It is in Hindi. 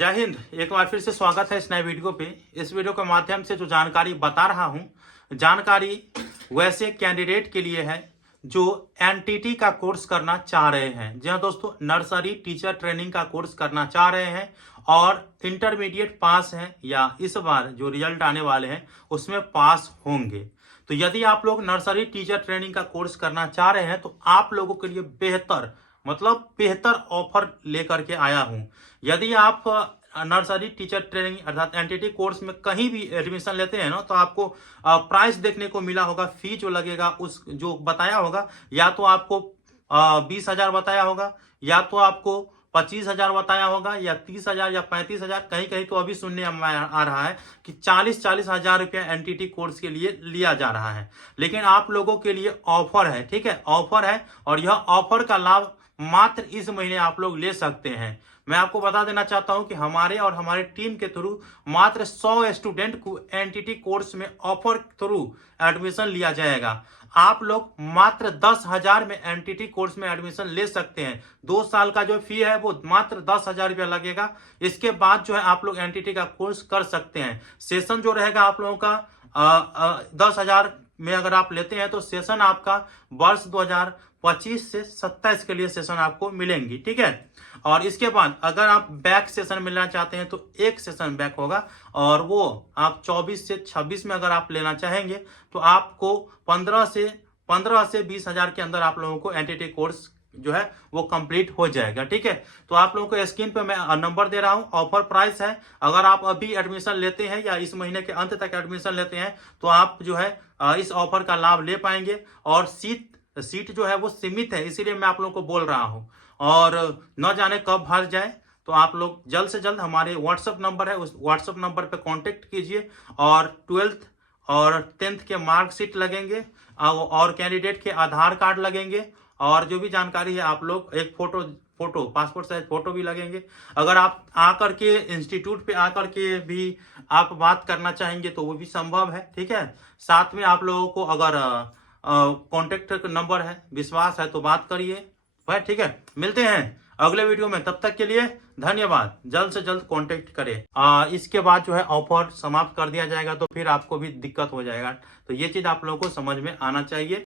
जय हिंद। एक बार फिर से स्वागत है इस नए वीडियो पे। इस वीडियो के माध्यम से जो जानकारी बता रहा हूँ, जानकारी वैसे कैंडिडेट के लिए है जो एनटीटी का कोर्स करना चाह रहे हैं। जी हाँ दोस्तों, नर्सरी टीचर ट्रेनिंग का कोर्स करना चाह रहे हैं और इंटरमीडिएट पास हैं या इस बार जो रिजल्ट आने वाले हैं उसमें पास होंगे। तो यदि आप लोग नर्सरी टीचर ट्रेनिंग का कोर्स करना चाह रहे हैं तो आप लोगों के लिए बेहतर ऑफर लेकर के आया हूं। यदि आप नर्सरी टीचर ट्रेनिंग अर्थात एनटीटी कोर्स में कहीं भी एडमिशन लेते हैं ना, तो आपको प्राइस देखने को मिला होगा। फी जो लगेगा उस जो बताया होगा, या तो आपको 20,000 बताया होगा, या तो आपको 25,000 बताया होगा, या 30,000 या 35,000। कहीं कहीं तो अभी सुनने में आ रहा है कि 40 हजार रुपया एनटीटी कोर्स के लिए लिया जा रहा है। लेकिन आप लोगों के लिए ऑफर है, ठीक है, ऑफर है और यह ऑफर का लाभ मात्र इस महीने आप लोग ले सकते हैं। मैं आपको बता देना चाहता हूं कि हमारे और हमारे टीम के थ्रू मात्र 100 स्टूडेंट को एनटीटी कोर्स में ऑफर थ्रू एडमिशन लिया जाएगा। आप लोग मात्र 10,000 में एनटीटी कोर्स में एडमिशन ले सकते हैं। 2 साल का जो फी है वो मात्र 10,000 रुपया लगेगा। इसके बाद जो है आप लोग एनटीटी का कोर्स कर सकते हैं। सेशन जो रहेगा आप लोगों का 10,000 में अगर आप लेते हैं तो सेशन आपका वर्ष 2025 से 27 के लिए सेशन आपको मिलेंगी, ठीक है। और इसके बाद अगर आप बैक सेशन मिलना चाहते हैं तो एक सेशन बैक होगा, और वो आप 24 से 26 में अगर आप लेना चाहेंगे तो आपको 15 से 20,000 के अंदर आप लोगों को एनटीटी कोर्स जो है वो कंप्लीट हो जाएगा, ठीक है। तो आप लोगों को स्क्रीन पे मैं नंबर दे रहा हूं, ऑफर प्राइस है। अगर आप अभी एडमिशन लेते हैं या इस महीने के अंत तक एडमिशन लेते हैं तो आप जो है इस ऑफर का लाभ ले पाएंगे। और सीट जो है वो सीमित है, इसीलिए मैं आप लोगों को बोल रहा हूं, और न जाने कब भर जाए। तो आप लोग जल्द से जल्द हमारे व्हाट्सएप नंबर है, उस व्हाट्सएप नंबर पे कांटेक्ट कीजिए। और 12th और 10th के मार्कशीट लगेंगे और कैंडिडेट के आधार कार्ड लगेंगे, और जो भी जानकारी है आप लोग एक फोटो पासपोर्ट साइज फोटो भी लगेंगे। अगर आप आकर के इंस्टीट्यूट पे आकर के भी आप बात करना चाहेंगे तो वो भी संभव है, ठीक है। साथ में आप लोगों को अगर कॉन्टेक्ट नंबर है, विश्वास है तो बात करिए भाई, ठीक है। मिलते हैं अगले वीडियो में, तब तक के लिए धन्यवाद। जल्द से जल्द कांटेक्ट करें। इसके बाद जो है ऑफर समाप्त कर दिया जाएगा तो फिर आपको भी दिक्कत हो जाएगा। तो ये चीज आप लोगों को समझ में आना चाहिए।